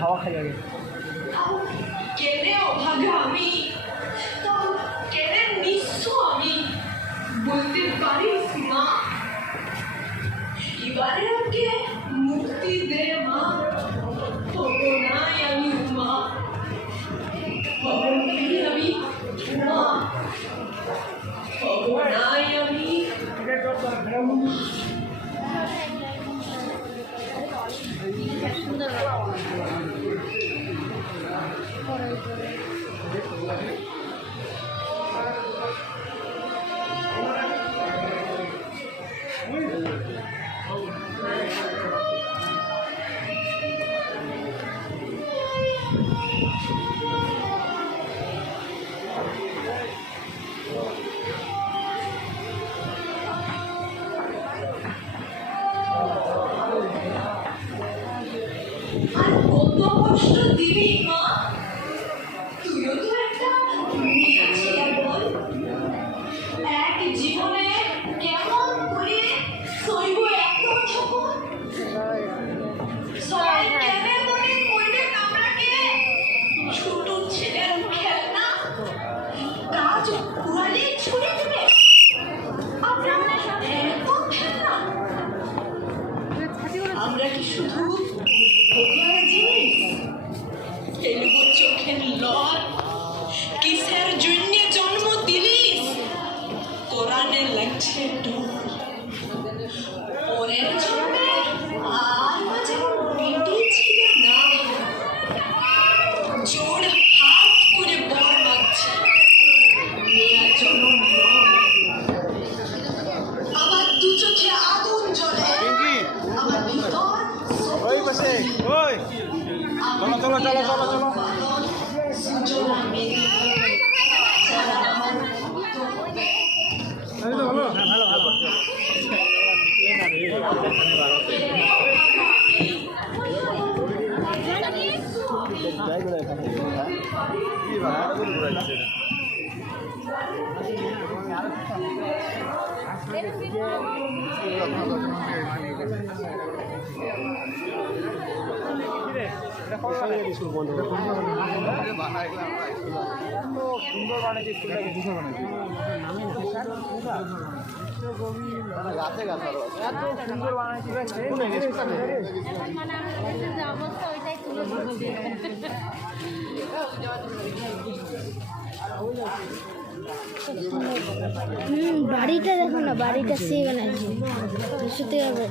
হাওয়া খাই আগে কেনে অভাগা আমি, তাও কেনে নিঃস্ব আমি, বলতে পারিস মা? এবারে ওকে মুক্তি দে মা, হবো নাই আমি উমা, হবো নাই আমি উমা, হবো নাই আমি উমা। আর কত কষ্ট দিবি মা? তুইও তো একটা মেয়ে ছিলে বল। এক জীবনে কেমন করে সইব এত ঠকন? সবাই কেমনে মনে করবে কামড়াকে? ছোট ছেলের খেলনা কাজ কুড়ালে ছুড়ে দেবে। আমরা এত খেলনা, আমরা কি শুধু ভোগলার জিনিস? ফেলবো চোখের লর, কিসের জন্য জন্ম দিলিস? কোরআনে লাগছে ডোর, ওরের জন্যে আর মাঝে মিটি ছিল না। জোর হাত করে বর মাগছে, মেয়া জন্ম আমার দু চোখে আগুন জ্বলে, আমার ভিতর ওই পাশে ওই চলো চলো চলো চলো চলো ভালো ভালো ভালো সুন্দর বানাচ্ছি গাছে গাছ এত সুন্দর বানাচ্ছি বাড়িটা দেখো না, বাড়িটা সে বানাইছে সত্যি